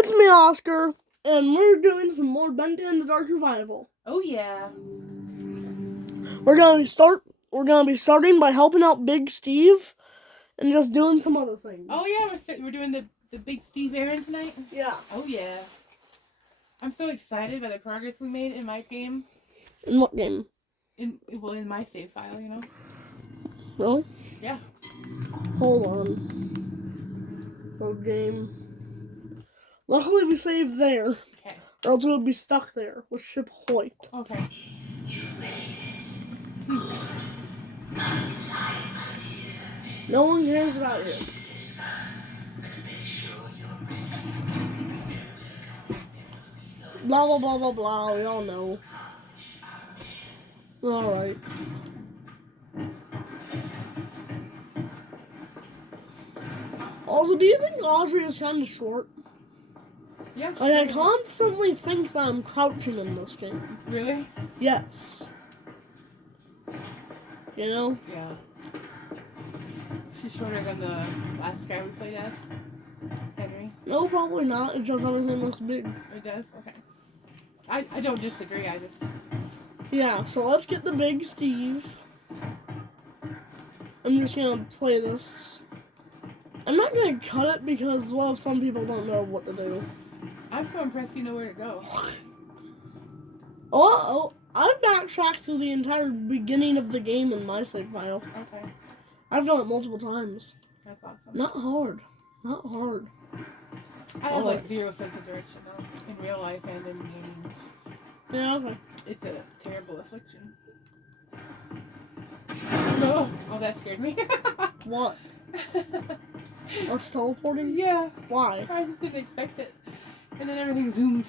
It's me, Oscar, and we're doing some more Bent in the Dark Revival. Oh yeah. We're gonna be starting by helping out Big Steve, and just doing some other things. Oh yeah, we're doing the Big Steve errand tonight. Yeah. Oh yeah. I'm so excited by the progress we made in my game. In what game? In my save file, Really? Yeah. Hold on. Road game. Luckily, we saved there. Okay. Or else we would be stuck there with Ship Hoyt. Okay. No one cares about you. Blah blah blah blah blah. We all know. All right. Also, do you think Audrey is kind of short? Yeah. Like, I constantly think that I'm crouching in this game. Really? Yes. You know? Yeah. She's shorter than the last guy we played as. Henry. No, probably not. It's just everything looks big. It does? Okay. I don't disagree, I just... Yeah, so let's get the Big Steve. I'm just gonna play this. I'm not gonna cut it because, well, some people don't know what to do. I'm so impressed you know where to go. Oh, I've backtracked to the entire beginning of the game in my save file. Okay. I've done it multiple times. That's awesome. Not hard. Not hard. I have like zero sense of direction though, in real life and in gaming. Yeah, okay. It's a terrible affliction. Oh, that scared me. What? Us teleporting? Yeah. Why? I just didn't expect it. And then everything zoomed.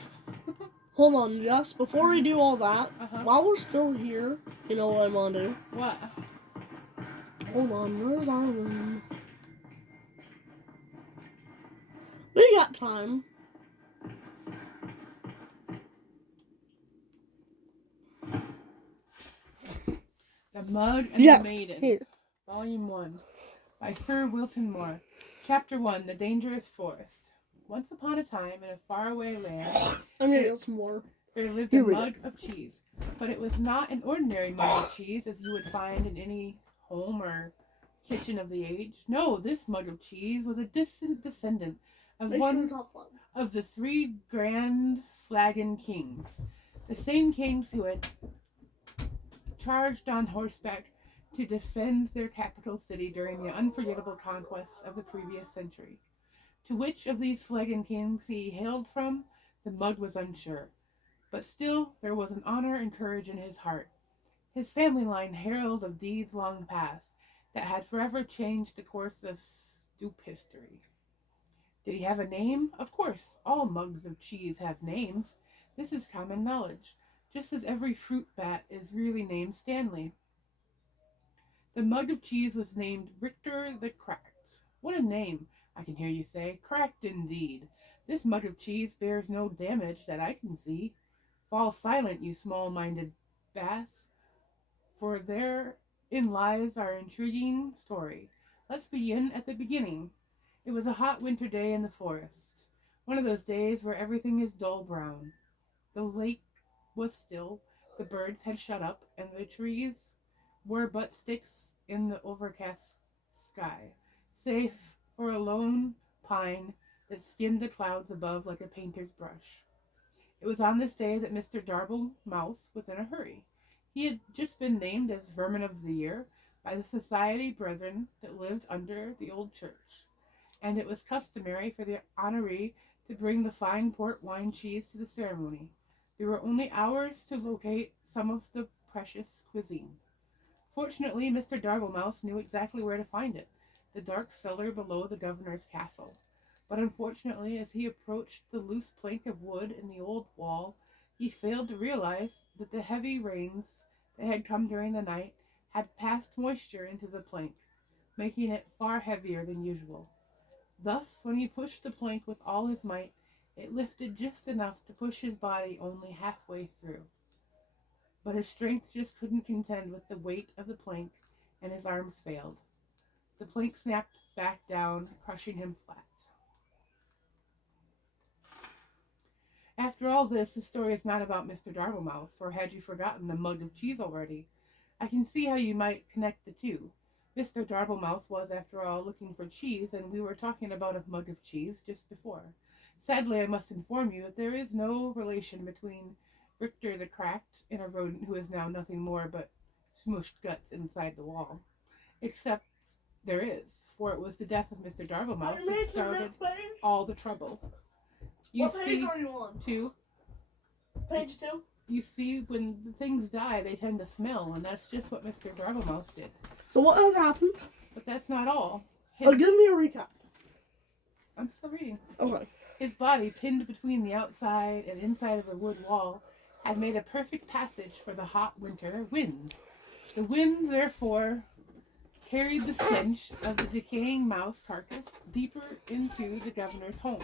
Hold on, Jess. Before we do all that, while we're still here, you know what I want to do? What? Hold on, where's our room? We got time. The Mug and the Maiden. Here. Volume 1. By Sir Wilton Moore. Chapter 1. The Dangerous Forest. Once upon a time, in a faraway land, I'm gonna get some more. There lived a mug of cheese. But it was not an ordinary mug of cheese as you would find in any home or kitchen of the age. No, this mug of cheese was a distant descendant of one of the 3 grand flagon kings. The same kings who had charged on horseback to defend their capital city during the unforgettable conquests of the previous century. To which of these flagon kings he hailed from, the mug was unsure. But still, there was an honor and courage in his heart. His family line herald of deeds long past that had forever changed the course of stoop history. Did he have a name? Of course, all mugs of cheese have names. This is common knowledge, just as every fruit bat is really named Stanley. The mug of cheese was named Richter the Cracked. What a name, I can hear you say. Cracked indeed. This mug of cheese bears no damage that I can see. Fall silent, you small-minded bass, for therein lies our intriguing story. Let's begin at the beginning. It was a hot winter day in the forest, one of those days where everything is dull brown. The lake was still, the birds had shut up, and the trees were but sticks in the overcast sky, save for a lone pine that skimmed the clouds above like a painter's brush. It was on this day that Mr. Darble Mouse was in a hurry. He had just been named as Vermin of the Year by the society brethren that lived under the old church, and it was customary for the honoree to bring the fine port wine cheese to the ceremony. There were only hours to locate some of the precious cuisine. Fortunately, Mr. Darble Mouse knew exactly where to find it, the dark cellar below the governor's castle. But unfortunately, as he approached the loose plank of wood in the old wall, he failed to realize that the heavy rains that had come during the night had passed moisture into the plank, making it far heavier than usual. Thus, when he pushed the plank with all his might, it lifted just enough to push his body only halfway through. But his strength just couldn't contend with the weight of the plank, and his arms failed. The plank snapped back down, crushing him flat. After all this, the story is not about Mr. Dartlemouse, or had you forgotten the mug of cheese already? I can see how you might connect the two. Mr. Dartlemouse was, after all, looking for cheese, and we were talking about a mug of cheese just before. Sadly, I must inform you that there is no relation between Richter the Cracked and a rodent who is now nothing more but smushed guts inside the wall. Except there is, for it was the death of Mr. Dartlemouse that started all the trouble. You What page see, are you on? 2, Page 2? you see, when the things die, they tend to smell, and that's just what Mr. Dartlemouse did. So what has happened? But that's not all. Oh, give me a recap. I'm still reading. Okay. His body, pinned between the outside and inside of the wood wall, had made a perfect passage for the hot winter winds. The winds, therefore, carried the stench of the decaying mouse carcass deeper into the governor's home.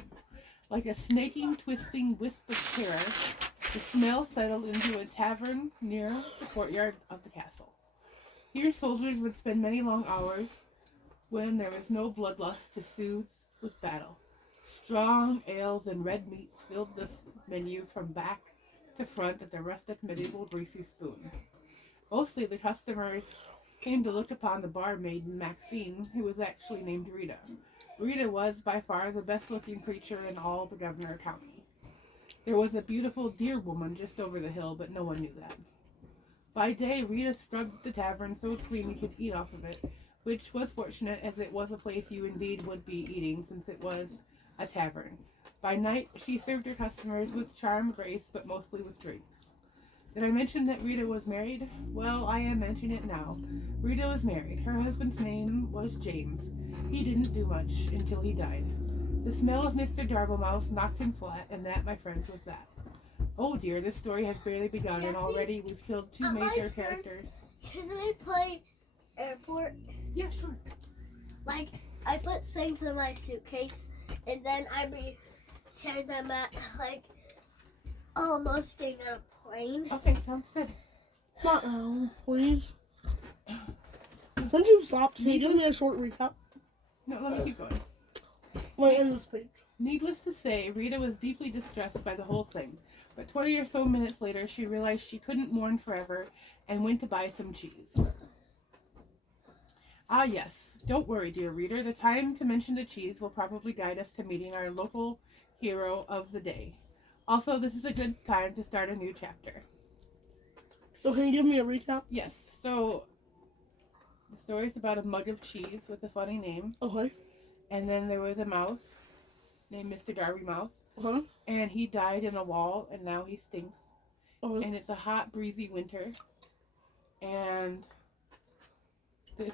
Like a snaking, twisting wisp of terror, the smell settled into a tavern near the courtyard of the castle. Here soldiers would spend many long hours when there was no bloodlust to soothe with battle. Strong ales and red meats filled this menu from back to front at the rustic medieval greasy spoon. Mostly the customers came to look upon the barmaid Maxine, who was actually named Rita. Rita was by far the best-looking creature in all the Governor County. There was a beautiful deer woman just over the hill, but no one knew that. By day, Rita scrubbed the tavern so clean you could eat off of it, which was fortunate, as it was a place you indeed would be eating, since it was a tavern. By night, she served her customers with charm, grace, but mostly with drinks. Did I mention that Rita was married? Well, I am mentioning it now. Rita was married. Her husband's name was James. He didn't do much until he died. The smell of Mr. Dartlemouse knocked him flat, and that, my friends, was that. Oh dear, this story has barely begun, and already we've killed 2 major characters. Can I play airport? Yeah, sure. Like, I put things in my suitcase, and then I pretend I'm at, like, almost in a plane. Okay, sounds good. Not now, please. Since you've stopped, can you give me a short recap? No, let me keep going. Wait, in this page. Needless to say, Rita was deeply distressed by the whole thing, but 20 or so minutes later she realized she couldn't mourn forever and went to buy some cheese. Ah yes, don't worry, dear reader, the time to mention the cheese will probably guide us to meeting our local hero of the day. Also, this is a good time to start a new chapter. So can you give me a recap? Yes, so the story's about a mug of cheese with a funny name, Okay. and then there was a mouse named Mr. Darby Mouse, Okay. and he died in a wall, and now he stinks. Okay. And it's a hot, breezy winter, and this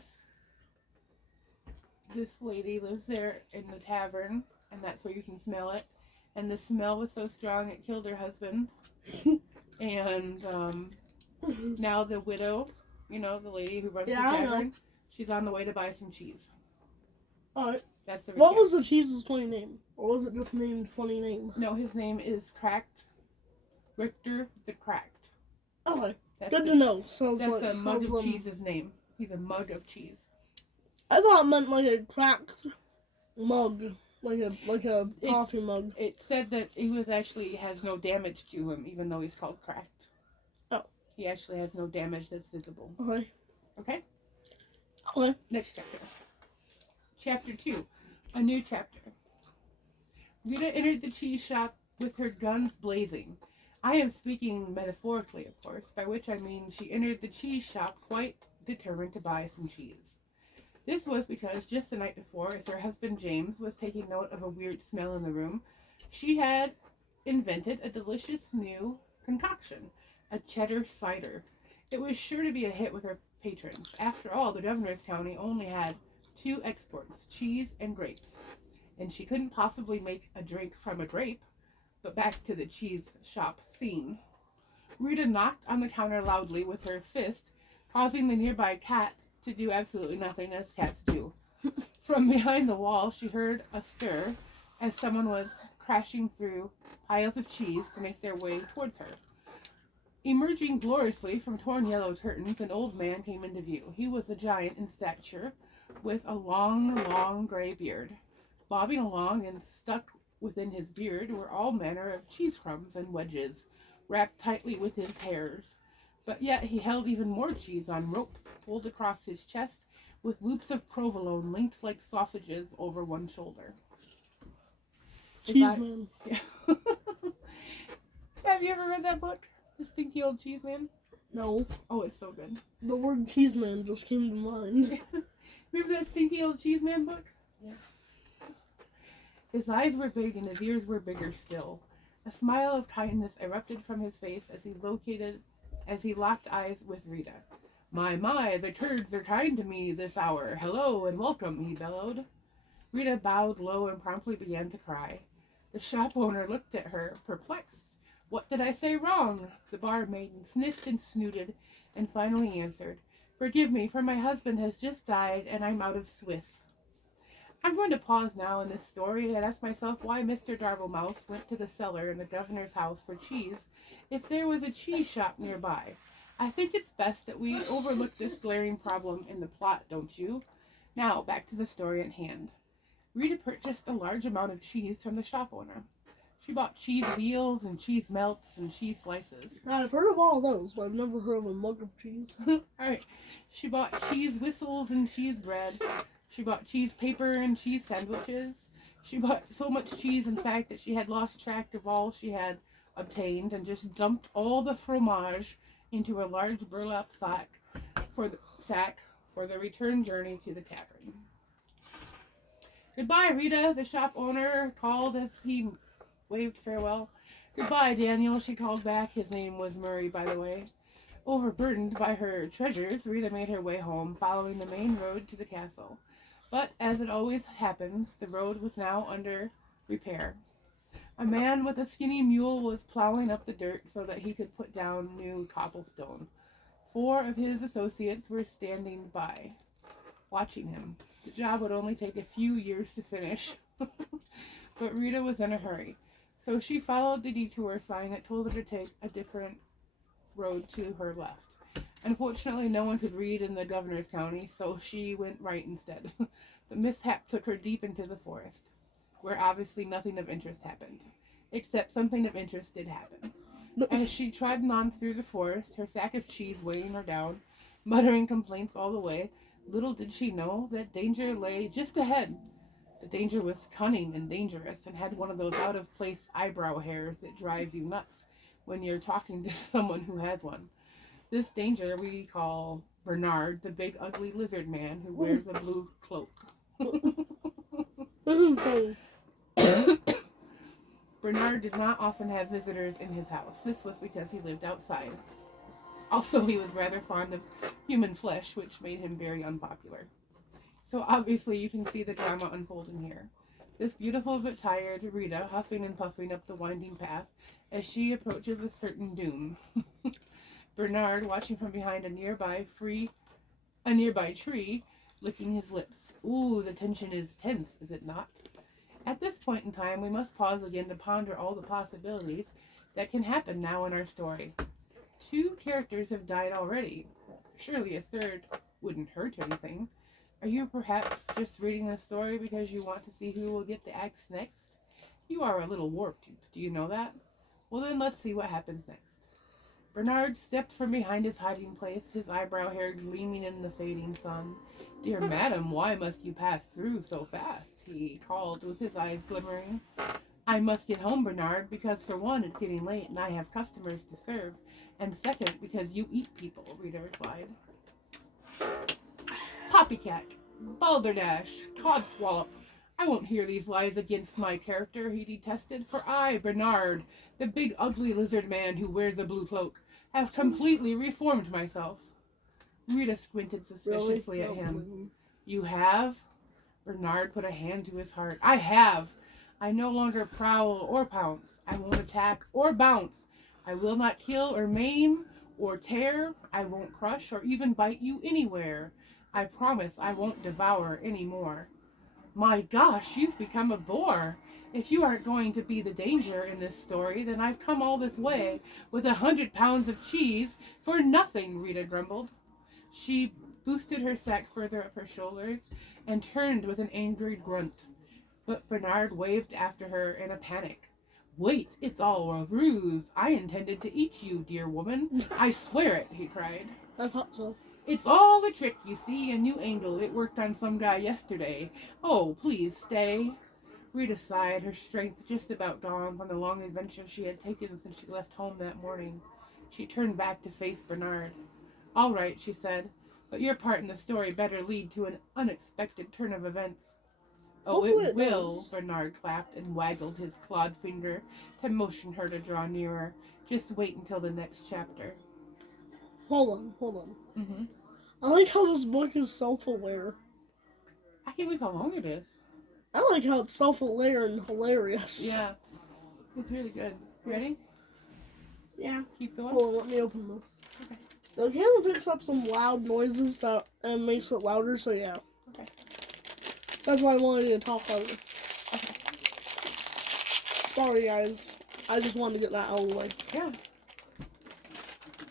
lady lives there in the tavern, and that's where you can smell it. And the smell was so strong it killed her husband. And now the widow, you know, the lady who runs the I know. tavern, she's on the way to buy some cheese. Alright. That's the What recap. was the cheese's funny name? Or was it just named funny name? No, his name is Cracked. Richter the Cracked. Okay. That's Good the, to know. Sounds That's like a mug sounds of like- cheese's name. He's a mug of cheese. I thought it meant like a cracked mug. Like a coffee mug. It said that he was actually has no damage to him, even though he's called Cracked. Oh. He actually has no damage that's visible. Okay. Okay? Okay. Next chapter. Chapter 2. A new chapter. Rita entered the cheese shop with her guns blazing. I am speaking metaphorically, of course, by which I mean she entered the cheese shop quite determined to buy some cheese. This was because just the night before, as her husband James was taking note of a weird smell in the room, she had invented a delicious new concoction, a cheddar cider. It was sure to be a hit with her patrons. After all, the Governor's County only had 2 exports, cheese and grapes, and she couldn't possibly make a drink from a grape. But back to the cheese shop scene. Rita knocked on the counter loudly with her fist, causing the nearby cat to do absolutely nothing, as cats do. From behind the wall, she heard a stir as someone was crashing through piles of cheese to make their way towards her. Emerging gloriously from torn yellow curtains, an old man came into view. He was a giant in stature, with a long, long gray beard. Bobbing along and stuck Within his beard were all manner of cheese crumbs and wedges, wrapped tightly with his hairs. But yet he held even more cheese on ropes pulled across his chest, with loops of provolone linked like sausages over one shoulder. Cheese Man. Yeah. Have you ever read that book? The Stinky Old Cheese Man? No, Oh, it's so good. the word Cheese Man just came to mind. Remember that Stinky Old Cheese Man book? Yes. His eyes were big and his ears were bigger still. A smile of kindness erupted from his face as he locked eyes with Rita. My, the turds are kind to me this hour. Hello and welcome, he bellowed. Rita bowed low and promptly began to cry. The shop owner looked at her, perplexed. What did I say wrong? The barmaiden sniffed and snooted and finally answered. Forgive me, for my husband has just died and I'm out of Swiss. I'm going to pause now in this story and ask myself why Mr. Darble Mouse went to the cellar in the governor's house for cheese if there was a cheese shop nearby. I think it's best that we overlook this glaring problem in the plot, don't you? Now, back to the story at hand. Rita purchased a large amount of cheese from the shop owner. She bought cheese wheels and cheese melts and cheese slices. I've heard of all those, but I've never heard of a mug of cheese. Alright. She bought cheese whistles and cheese bread. She bought cheese paper and cheese sandwiches. She bought so much cheese, in fact, that she had lost track of all she had obtained and just dumped all the fromage into a large burlap sack for the return journey to the tavern. Goodbye, Rita, the shop owner called as he waved farewell. Goodbye, Daniel, she called back. His name was Murray, by the way. Overburdened by her treasures, Rita made her way home, following the main road to the castle. But, as it always happens, the road was now under repair. A man with a skinny mule was plowing up the dirt so that he could put down new cobblestone. 4 of his associates were standing by, watching him. The job would only take a few years to finish. But Rita was in a hurry, so she followed the detour sign that told her to take a different road to her left. Unfortunately, no one could read in the governor's county, so she went right instead. The mishap took her deep into the forest, where obviously nothing of interest happened. Except something of interest did happen. As she trotted on through the forest, her sack of cheese weighing her down, muttering complaints all the way, little did she know that danger lay just ahead. The danger was cunning and dangerous, and had one of those out-of-place eyebrow hairs that drives you nuts when you're talking to someone who has one. This danger we call Bernard, the big ugly lizard man who wears a blue cloak. Bernard did not often have visitors in his house. This was because he lived outside. Also, he was rather fond of human flesh, which made him very unpopular. So obviously you can see the drama unfolding here. This beautiful but tired Rita huffing and puffing up the winding path as she approaches a certain doom. Bernard watching from behind a nearby tree, licking his lips. Ooh, the tension is tense, is it not? At this point in time, we must pause again to ponder all the possibilities that can happen now in our story. 2 characters have died already. Surely a third wouldn't hurt anything. Are you perhaps just reading the story because you want to see who will get the axe next? You are a little warped, do you know that? Well then, let's see what happens next. Bernard stepped from behind his hiding place, his eyebrow hair gleaming in the fading sun. Dear madam, why must you pass through so fast? He called with his eyes glimmering. I must get home, Bernard, because for one, it's getting late and I have customers to serve, and second, because you eat people, Rita replied. Poppycat, balderdash, codswallop. I won't hear these lies against my character, he detested, for I, Bernard, the big ugly lizard man who wears a blue cloak, have completely reformed myself. Rita squinted suspiciously at him. You have? Bernard put a hand to his heart. I have. I no longer prowl or pounce. I won't attack or bounce. I will not kill or maim or tear. I won't crush or even bite you anywhere. I promise I won't devour any more. My gosh, you've become a bore. If you aren't going to be the danger in this story, then I've come all this way with 100 pounds of cheese for nothing, Rita grumbled. She boosted her sack further up her shoulders and turned with an angry grunt. But Bernard waved after her in a panic. Wait, it's all a ruse. I intended to eat you, dear woman. I swear it, he cried. I thought so. It's all a trick, you see, a new angle. It worked on some guy yesterday. Oh, please stay. Rita sighed, her strength just about gone from the long adventure she had taken since she left home that morning. She turned back to face Bernard. All right, she said, but your part in the story better lead to an unexpected turn of events. Oh, Hopefully it it will, does. Bernard clapped and waggled his clawed finger to motion her to draw nearer. Just wait until the next chapter. Hold on. Mm-hmm. I like how this book is self-aware. I can't believe how long it is. I like how it's self-aware and hilarious. Yeah, it's really good. You ready? Yeah. Keep going. Hold on, let me open this. Okay. The camera picks up some loud noises that and makes it louder, so yeah. Okay. That's why I wanted you to talk louder. Okay. Sorry, guys. I just wanted to get that out of the way. Yeah.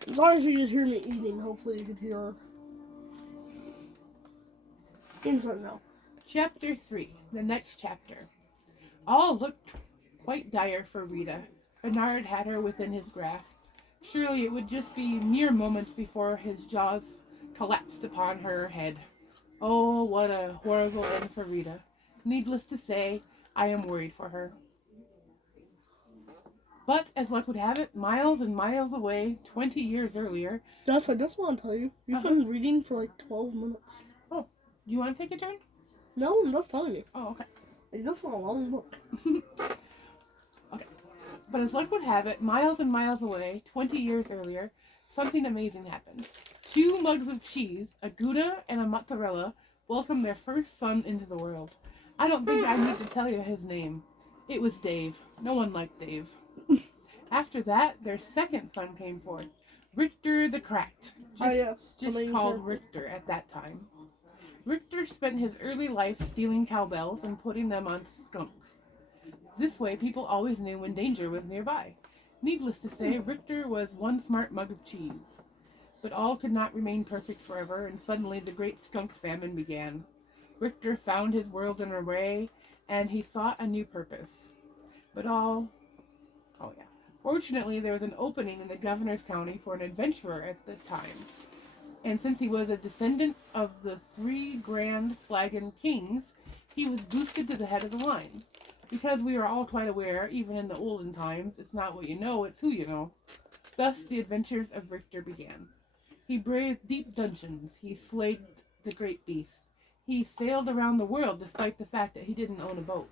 I'm sorry if you could hear me eating. Hopefully you could hear. Inside now. Chapter 3, the next chapter. All looked quite dire for Rita. Bernard had her within his grasp. Surely it would just be mere moments before his jaws collapsed upon her head. Oh, what a horrible end for Rita. Needless to say, I am worried for her. But, as luck would have it, miles and miles away, 20 years earlier... Jess, I just want to tell you, you've been reading for like 12 minutes. Oh, do you want to take a turn? No, I'm just telling you. Oh, okay. It's just a long book. Okay. But as luck would have it, miles and miles away, 20 years earlier, something amazing happened. 2 mugs of cheese, a Gouda and a mozzarella, welcomed their first son into the world. I don't think I need to tell you his name. It was Dave. No one liked Dave. After that, their second son came forth, Richter the Cracked. Yes. Just called Richter at that time. Richter spent his early life stealing cowbells and putting them on skunks. This way, people always knew when danger was nearby. Needless to say, Richter was one smart mug of cheese. But all could not remain perfect forever, and suddenly the great skunk famine began. Richter found his world in array, and he sought a new purpose. But fortunately, there was an opening in the governor's county for an adventurer at the time. And since he was a descendant of the 3 Grand Flagon Kings, he was boosted to the head of the line. Because we are all quite aware, even in the olden times, it's not what you know, it's who you know. Thus, the adventures of Richter began. He braved deep dungeons, he slayed the great beasts. He sailed around the world despite the fact that he didn't own a boat.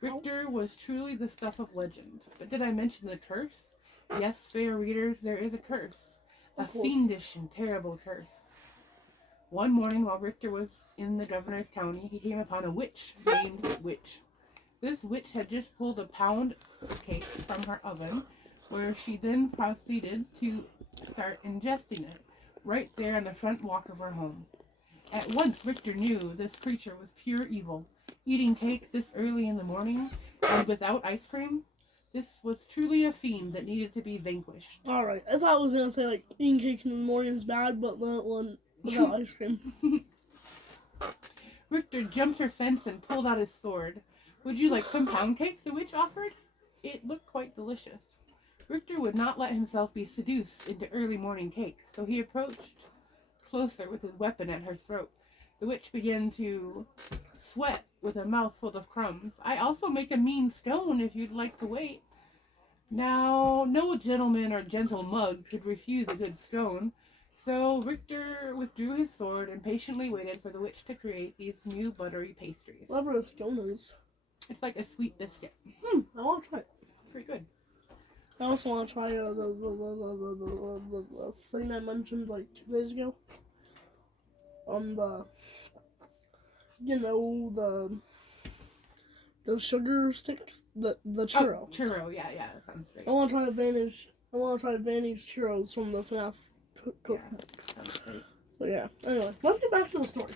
Richter was truly the stuff of legend. But did I mention the curse? Yes, fair readers, there is a curse. A fiendish and terrible curse. One morning while Richter was in the governor's county, he came upon a witch named Witch. This witch had just pulled a pound of cake from her oven, where she then proceeded to start ingesting it, right there on the front walk of her home. At once Richter knew this creature was pure evil. Eating cake this early in the morning, and without ice cream, this was truly a fiend that needed to be vanquished. Alright, I thought I was going to say, like, eating cake in the morning is bad, but that one without ice cream. Richter jumped her fence and pulled out his sword. Would you like some pound cake? The witch offered. It looked quite delicious. Richter would not let himself be seduced into early morning cake, so he approached closer with his weapon at her throat. The witch began to sweat with a mouth full of crumbs. I also make a mean scone if you'd like to wait. Now, no gentleman or gentle mug could refuse a good scone, so Richter withdrew his sword and patiently waited for the witch to create these new buttery pastries. Whatever a scone is. It's like a sweet biscuit. I want to try it. Pretty good. I also want to try the thing I mentioned like 2 days ago. The sugar stick, the churro. Oh, churro, yeah, that sounds great. I want to try Vantage churros from the FNAF cookbook. Sounds great. But yeah, anyway, let's get back to the story.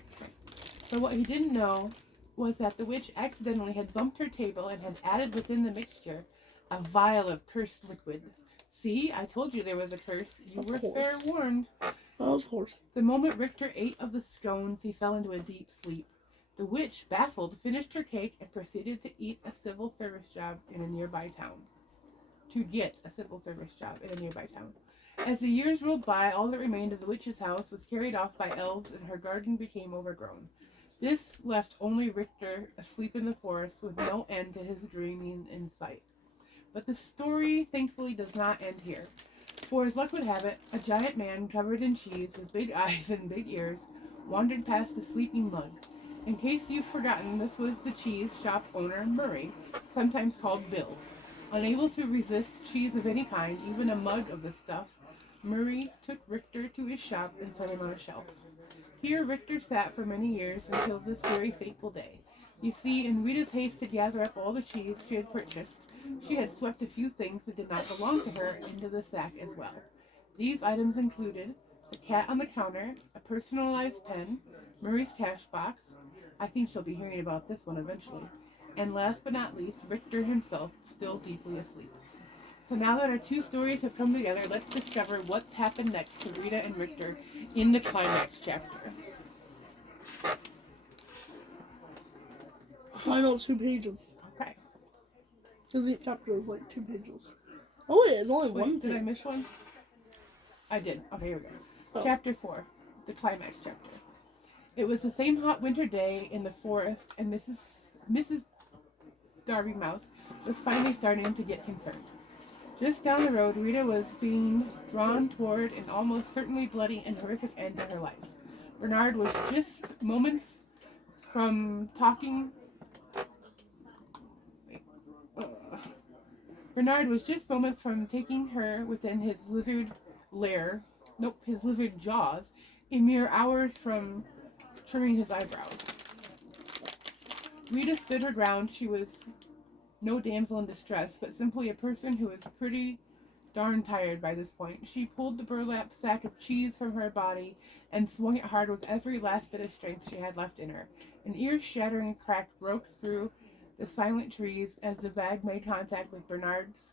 So what he didn't know was that the witch accidentally had bumped her table and had added within the mixture a vial of cursed liquid. See, I told you there was a curse. You were fair warned. Of course. The moment Richter ate of the scones, he fell into a deep sleep. The witch, baffled, finished her cake and proceeded to eat a civil service job in a nearby town. To get a civil service job in a nearby town. As the years rolled by, all that remained of the witch's house was carried off by elves and her garden became overgrown. This left only Richter asleep in the forest with no end to his dreaming in sight. But the story thankfully does not end here. For as luck would have it, a giant man covered in cheese with big eyes and big ears wandered past the sleeping mug. In case you've forgotten, this was the cheese shop owner Murray, sometimes called Bill. Unable to resist cheese of any kind, even a mug of the stuff, Murray took Richter to his shop and set him on a shelf. Here Richter sat for many years until this very fateful day. You see, in Rita's haste to gather up all the cheese she had purchased, she had swept a few things that did not belong to her into the sack as well. These items included the cat on the counter, a personalized pen, Murray's cash box, I think she'll be hearing about this one eventually, and last but not least, Richter himself, still deeply asleep. So now that our two stories have come together, let's discover what's happened next to Rita and Richter in the climax chapter. Final 2 pages. Okay. Because each chapter is like 2 pages. Oh wait, it's only Wait, one did I page. miss one? I did. Okay, here we go. Oh. Chapter 4, the climax chapter. It was the same hot winter day in the forest, and Mrs. Darby Mouse was finally starting to get concerned. Just down the road, Rita was being drawn toward an almost certainly bloody and horrific end to her life. Bernard was just moments from taking her within his lizard lair. His lizard jaws. A mere hours from trimming his eyebrows. Rita stood her ground. She was no damsel in distress, but simply a person who was pretty darn tired by this point. She pulled the burlap sack of cheese from her body and swung it hard with every last bit of strength she had left in her. An ear-shattering crack broke through the silent trees as the bag made contact with Bernard's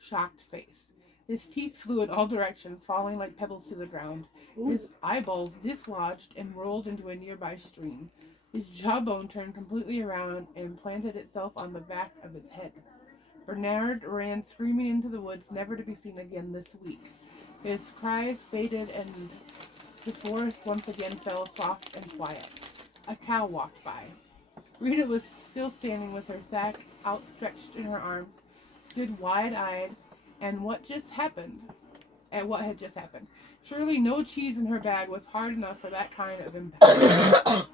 shocked face. His teeth flew in all directions, falling like pebbles to the ground. His eyeballs dislodged and rolled into a nearby stream. His jawbone turned completely around and planted itself on the back of his head. Bernard ran screaming into the woods, never to be seen again this week. His cries faded and the forest once again fell soft and quiet. A cow walked by. Rita was still standing with her sack outstretched in her arms, stood wide-eyed, and what had just happened. Surely no cheese in her bag was hard enough for that kind of impact.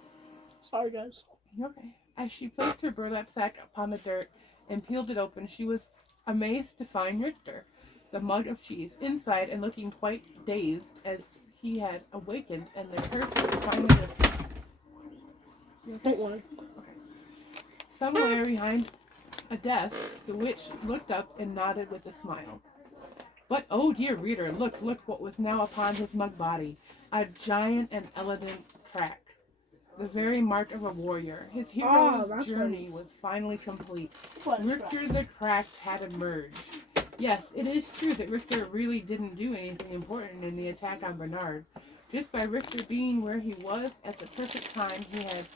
Sorry, guys. Okay. As she placed her burlap sack upon the dirt and peeled it open, she was amazed to find Richter, the mug of cheese, inside and looking quite dazed as he had awakened and the curse was finally lifted. Don't worry. Somewhere behind a desk, the witch looked up and nodded with a smile. But, oh dear reader, look what was now upon his mug body. A giant and elegant crack. The very mark of a warrior. His hero's journey was finally complete. Richter the Cracked had emerged. Yes, it is true that Richter really didn't do anything important in the attack on Bernard. Just by Richter being where he was at the perfect time, he had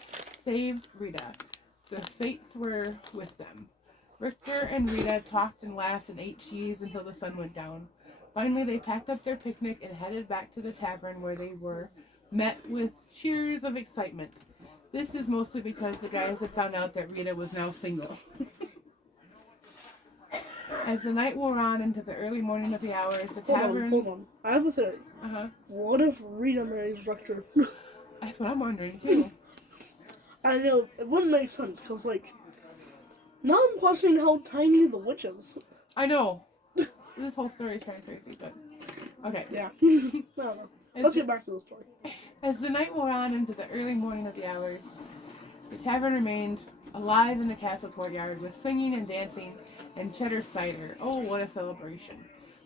saved Rita. The fates were with them. Richter and Rita talked and laughed and ate cheese until the sun went down. Finally, they packed up their picnic and headed back to the tavern where they were met with cheers of excitement. This is mostly because the guys had found out that Rita was now single. As the night wore on into the early morning of the hours, the tavern... Hold on. I have a theory. What if Rita marries Richter? That's what I'm wondering, too. I know, it wouldn't make sense, because, like, now I'm questioning how tiny the witch is. I know. This whole story is kind of crazy, but... Okay. Yeah. I don't know. Let's get back to the story. As the night wore on into the early morning of the hours, the tavern remained alive in the castle courtyard with singing and dancing and cheddar cider. Oh, what a celebration.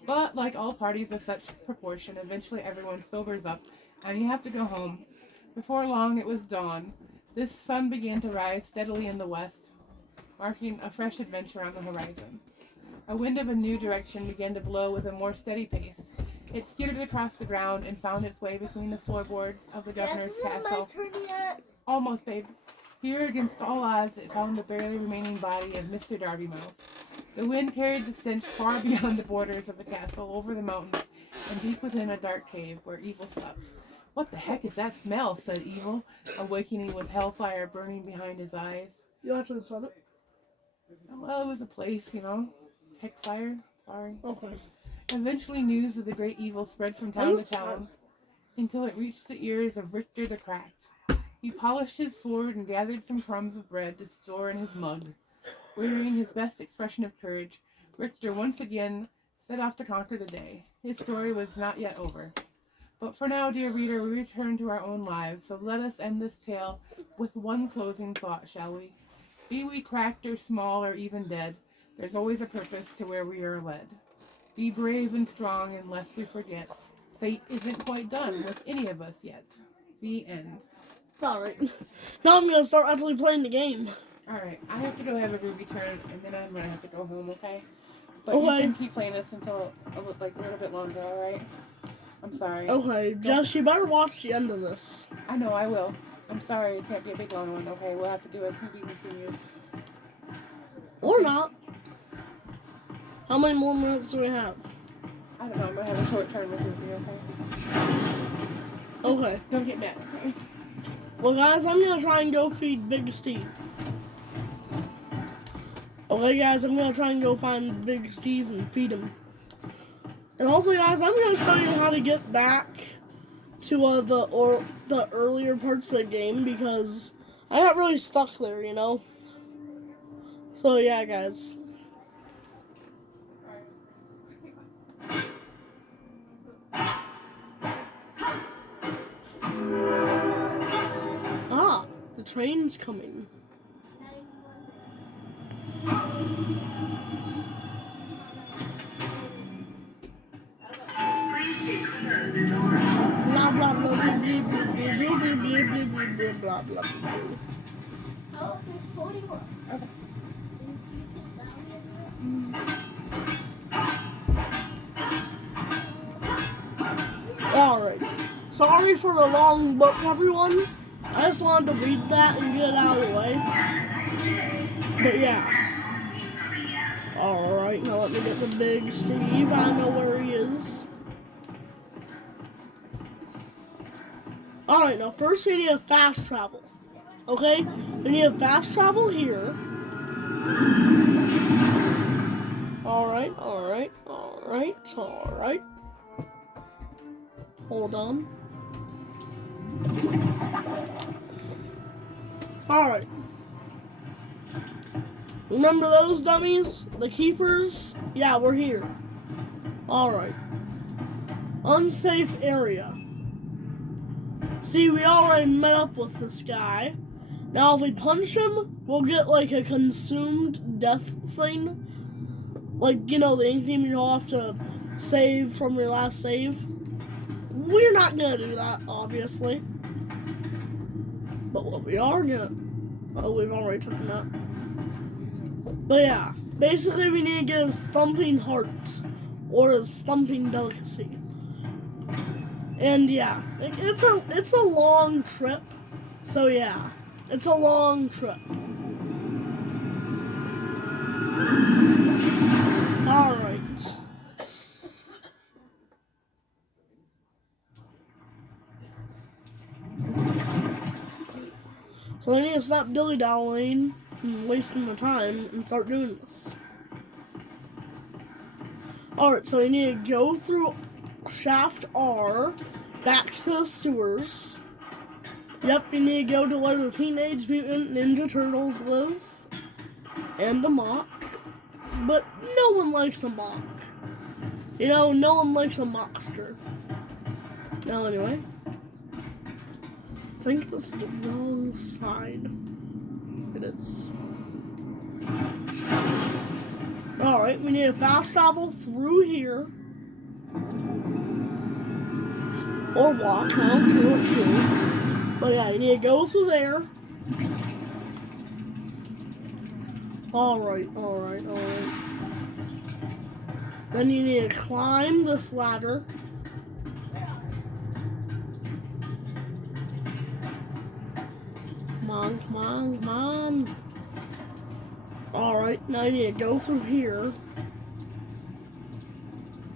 But like all parties of such proportion, eventually everyone sobers up and you have to go home. Before long, it was dawn. This sun began to rise steadily in the west, marking a fresh adventure on the horizon. A wind of a new direction began to blow with a more steady pace. It skidded across the ground and found its way between the floorboards of the governor's castle. My turn yet? Almost, babe. Here, against all odds, it found the barely remaining body of Mr. Darby Mouse. The wind carried the stench far beyond the borders of the castle, over the mountains, and deep within a dark cave where Evil slept. "What the heck is that smell?" said Evil, awakening with hellfire burning behind his eyes. You actually said it? Well, it was a place, Heckfire, sorry. Okay. Eventually, news of the great evil spread from town to town until it reached the ears of Richter the Cracked. He polished his sword and gathered some crumbs of bread to store in his mug. Wearing his best expression of courage, Richter once again set off to conquer the day. His story was not yet over. But for now, dear reader, we return to our own lives, so let us end this tale with one closing thought, shall we? Be we cracked or small or even dead, there's always a purpose to where we are led. Be brave and strong, and lest we forget, fate isn't quite done with any of us yet. The end. Alright. Now I'm gonna start actually playing the game. Alright, I have to go have a Ruby turn, and then I'm gonna have to go home, okay? But Okay. you can keep playing this until, a little bit longer, alright? I'm sorry. Okay, Jess, you better watch the end of this. I know, I will. I'm sorry, it can't be a big long one, okay? We'll have to do a 2B continue. Or not. How many more minutes do we have? I don't know, I'm gonna have a short turn with Ruby, okay? Okay. Don't get mad, okay? Well, guys, I'm gonna try and go feed Big Steve. Okay, guys, I'm gonna try and go find Big Steve and feed him. And also, guys, I'm gonna show you how to get back to the earlier parts of the game because I got really stuck there, you know. So yeah, guys. Ah, the train's coming. Blah blah blah blah blah blah blah blah. Oh, there's 41. Okay. Alright. Sorry for the long book, everyone. I just wanted to read that and get it out of the way. But yeah. Alright, now let me get the Big Steve. I know where he is. Alright, now first we need to fast travel. Okay? We need to fast travel here. Alright, alright, alright, alright. Hold on. Alright. Remember those dummies? The keepers? Yeah, we're here. Alright. Unsafe area. See, we already met up with this guy. Now, if we punch him, we'll get like a consumed death thing. Like, you know, the ink team, you'll have to save from your last save. We're not gonna do that, obviously. But what we are gonna... Oh, we've already taken that. But yeah, basically we need to get a Thumping Heart. Or a Thumping Delicacy. And yeah, it's a long trip. So yeah, it's a long trip. Alright. So I need to stop dilly-dallying and wasting my time and start doing this. Alright, so we need to go through Shaft R back to the sewers. Yep, you need to go to where the Teenage Mutant Ninja Turtles live. And the Mock. But no one likes a Mock. You know, no one likes a Mockster. Now anyway. I think this is the wrong side. It is. Alright, we need to fast travel through here. Or walk, I don't care what you do. But yeah, you need to go through there. Alright, alright, alright. Then you need to climb this ladder. Come on. on, come on, come on. Alright, now you need to go through here.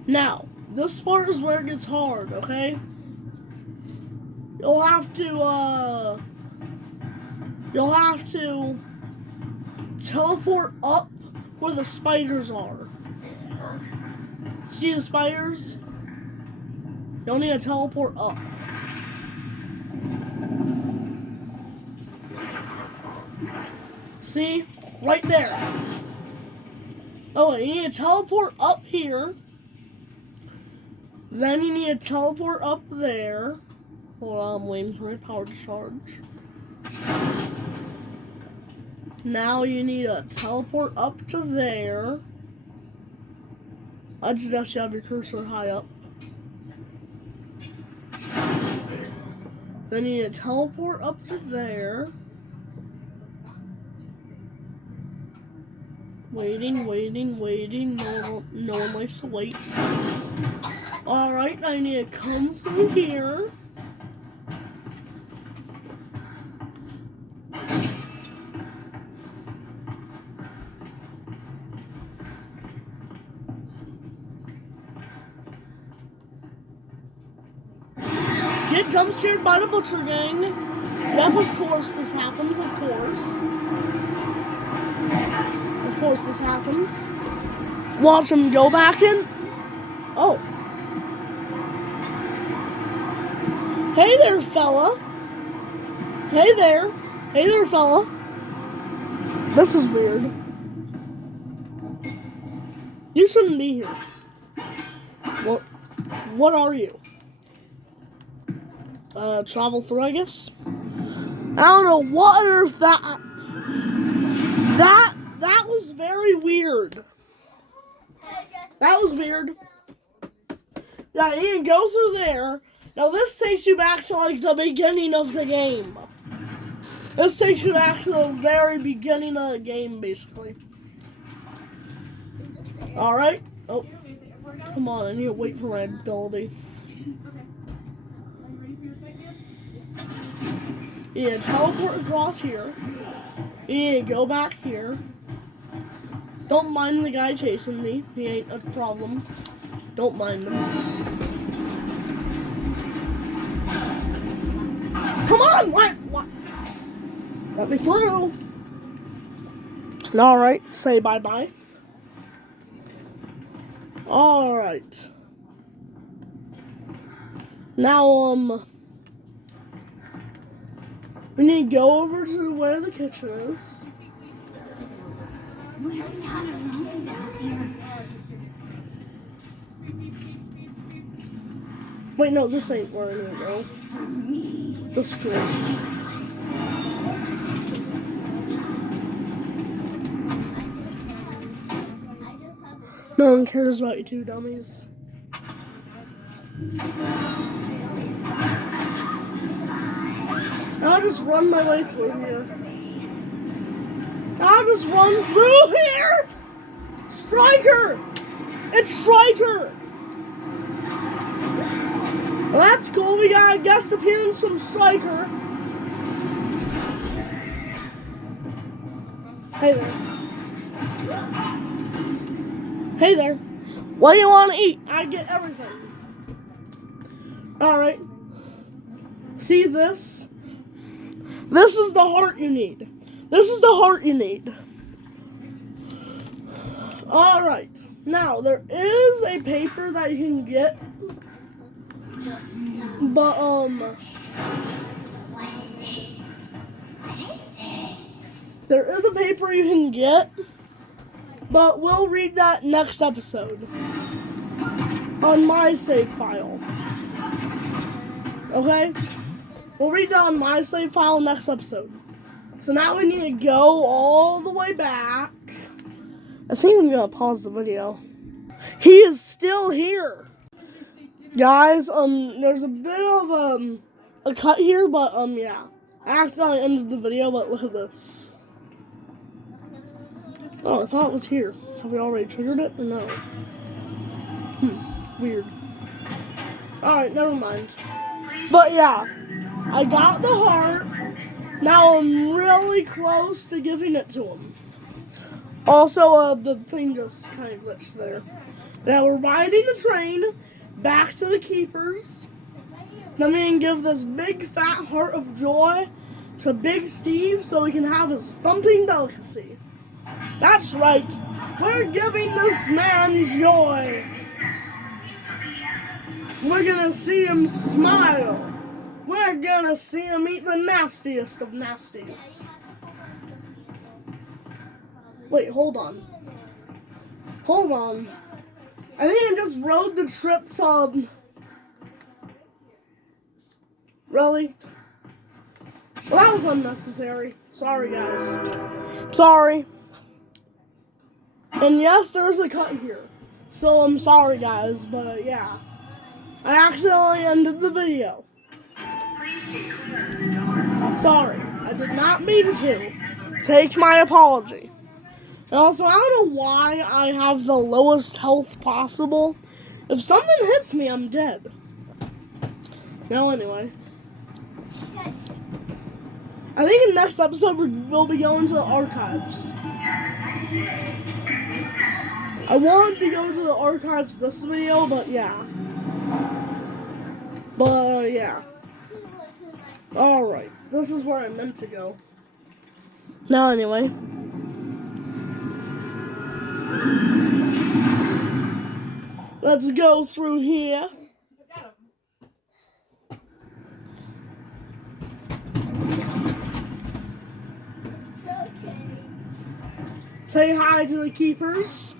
Now, this part is where it gets hard, okay? You'll have to teleport up where the spiders are. See the spiders? You'll need to teleport up. See? Right there. Oh, you need to teleport up here. Then you need to teleport up there. Hold on, I'm waiting for my power to charge. Now you need to teleport up to there. I suggest you have your cursor high up. Then you need to teleport up to there. Waiting. No one likes to wait. Alright, I need to come through here. Get jump scared by the butcher gang. Yep, of course this happens, of course. Of course this happens. Watch him go back in. Oh. Hey there, fella. Hey there. Hey there, fella. This is weird. You shouldn't be here. What are you? Travel through, I guess? I don't know what on earth that was very weird. That was weird. Yeah, you can go through there. Now this takes you back to like the beginning of the game. This takes you back to the very beginning of the game, basically. Alright. Oh. Come on, I need to wait for my ability. Yeah, teleport across here. Yeah, go back here. Don't mind the guy chasing me. He ain't a problem. Don't mind him. Come on! What? Let me through. Alright, say bye-bye. Alright. Now, we need to go over to where the kitchen is. We haven't had a room down here. Wait, no, this ain't where I need to go. The school. No one cares about you two dummies. I'll just run my way through here. I'll just run through here! Striker! It's Striker! Well, that's cool. We got a guest appearance from Striker. Hey there. Hey there. What do you want to eat? I get everything. Alright. See this? This is the heart you need. This is the heart you need. Alright. Now, there is a paper that you can get. But, there is a paper you can get. But we'll read that next episode. On my save file. Okay? We'll read that on my save file next episode. So now we need to go all the way back. I think I'm gonna pause the video. He is still here. Guys, there's a bit of, a cut here, but, yeah. I accidentally ended the video, but look at this. Oh, I thought it was here. Have we already triggered it or no? Weird. Alright, never mind. But yeah, I got the heart. Now I'm really close to giving it to him. Also, the thing just kind of glitched there. Now we're riding the train back to the keepers. Then we can give this big fat heart of joy to Big Steve so he can have his thumping delicacy. That's right, we're giving this man joy. We're gonna see him smile. We're gonna see him eat the nastiest of nasties. Wait, hold on. Hold on. I think I just rode the trip to... Really? Well, that was unnecessary. Sorry, guys. Sorry. And yes, there's a cut here. So I'm sorry, guys, but yeah. I accidentally ended the video. Sorry. I did not mean to. Take my apology. And also, I don't know why I have the lowest health possible. If something hits me, I'm dead. Now, anyway. I think in the next episode, we'll be going to the archives. I wanted to go to the archives this video, but yeah. Yeah. Alright, this is where I meant to go. Now, anyway. Let's go through here. Say hi to the keepers.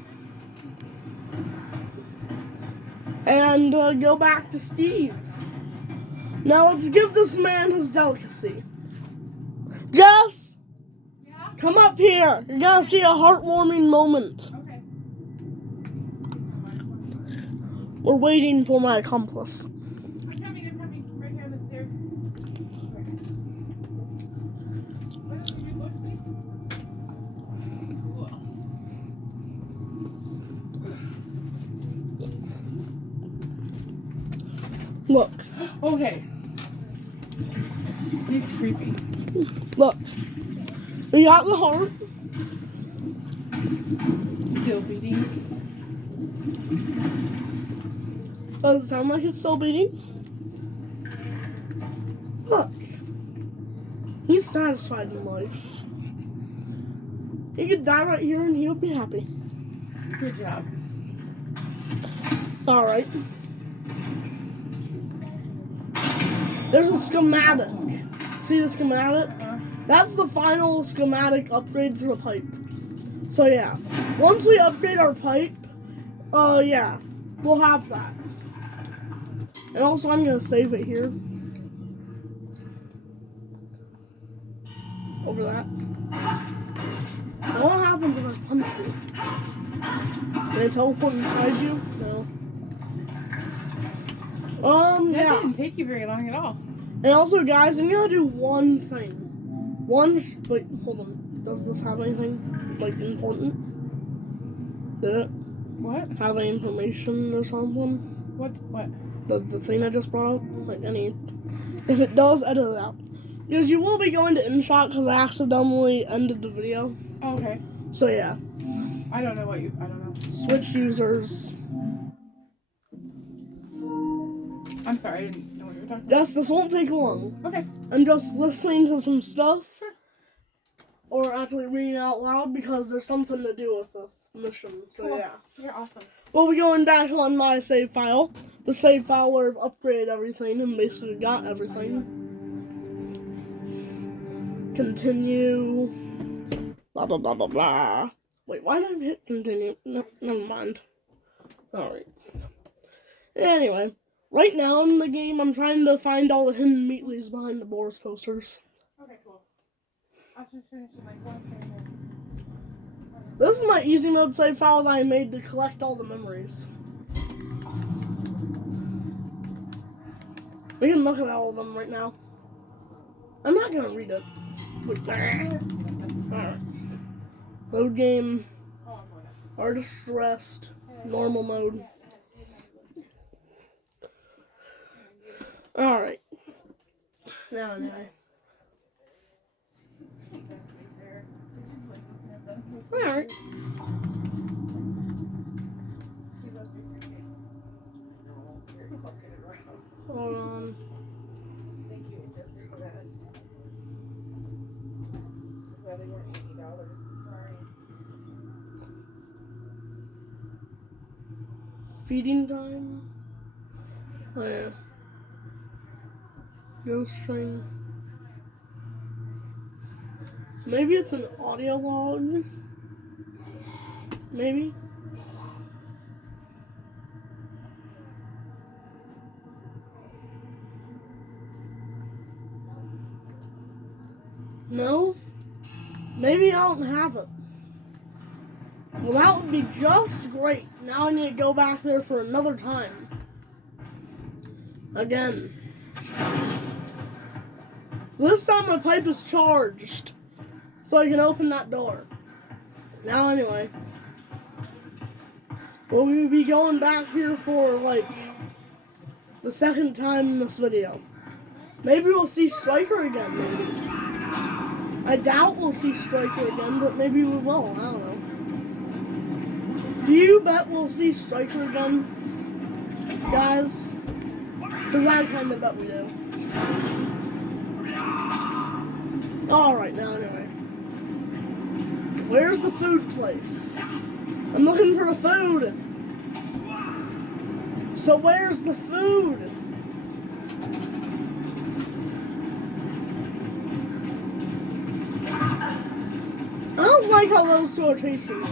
And go back to Steve. Now let's give this man his delicacy. Jess! Yeah? Come up here. You're gonna see a heartwarming moment. Okay. We're waiting for my accomplice. I'm coming. Right here on the stairs. What else did you look like? Look. Okay. He's creepy. Look. We got the heart. Still beating. Does it sound like it's still beating? Look. He's satisfied in life. He could die right here and he would be happy. Good job. Alright. There's a schematic. See the schematic? That's the final schematic upgrade for the pipe. So yeah. Once we upgrade our pipe, yeah, we'll have that. And also I'm gonna save it here. Over that. Now what happens if I punch you? Can I teleport inside you? No. That Yeah. didn't take you very long at all. And also, guys, I'm gonna do one thing. Wait, hold on. Does this have anything, like, important? Did it What? have any information or something? What? The thing I just brought up? Like, any... If it does, edit it out. Because you will be going to InShot because I accidentally ended the video. Oh, okay. So, yeah. I don't know. Switch users. I'm sorry, I didn't know what you were talking about. Just, this won't take long. Okay. I'm just listening to some stuff. Or actually reading out loud because there's something to do with the mission. So, Cool. yeah. You're awesome. We'll be going back on my save file. The save file where I've upgraded everything and basically got everything. Continue. Blah, blah, blah, blah, blah. Wait, why did I hit continue? No, never mind. Alright. Anyway, right now in the game, I'm trying to find all the hidden meatlies behind the Boris posters. Okay, cool. I'll just finish it like one thing. This is my easy mode save file that I made to collect all the memories. We can look at all of them right now. I'm not gonna read it. Wait, alright. Load game. Artist stressed. Normal mode. Alright. Now anyway. Alright. He's up here drinking. No, you're fucking it right. Hold on. Thank you, Jesse, for that. Glad they weren't $80. Sorry. Feeding time. Oh yeah. Ghost train. Maybe it's an audio log. Maybe. No? Maybe I don't have it. Well, that would be just great. Now I need to go back there for another time. Again. This time my pipe is charged. So I can open that door. Now anyway. Will we be going back here for like the second time in this video? Maybe we'll see Striker again, maybe. I doubt we'll see Striker again, but maybe we will. I don't know. Do you bet we'll see Striker again, guys? Because I kind of bet we do. Alright, now anyway. Where's the food place? I'm looking for the food. So where's the food? I don't like how those two are chasing me.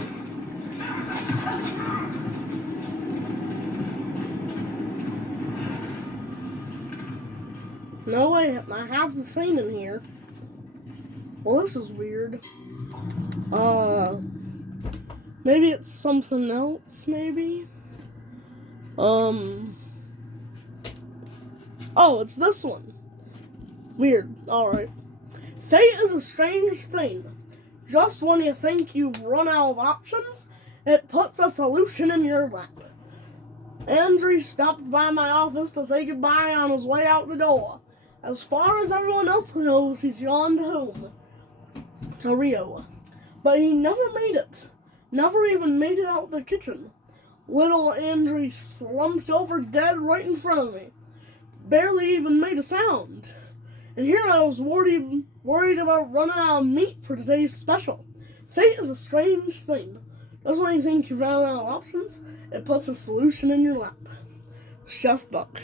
No way, I have the thing in here. Well, this is weird. Maybe it's something else, maybe? Oh, it's this one. Weird, alright. Fate is a strange thing. Just when you think you've run out of options, it puts a solution in your lap. Andrew stopped by my office to say goodbye on his way out the door. As far as everyone else knows, he's gone home to Rio. But he never made it. Never even made it out the kitchen. Little Andrew slumped over dead right in front of me. Barely even made a sound. And here I was worried about running out of meat for today's special. Fate is a strange thing. Just when you think you've run out of options, it puts a solution in your lap. Chef Buck.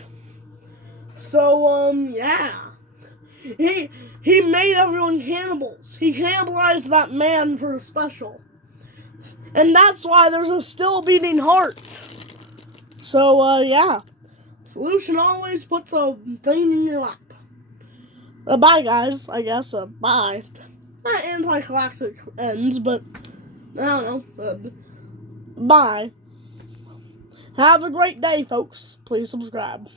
So, yeah. He made everyone cannibals. He cannibalized that man for a special. And that's why there's a still beating heart. So, yeah. Solution always puts a thing in your lap. Bye, guys, I guess. Bye. Not anticlimactic ends, but I don't know. Bye. Have a great day, folks. Please subscribe.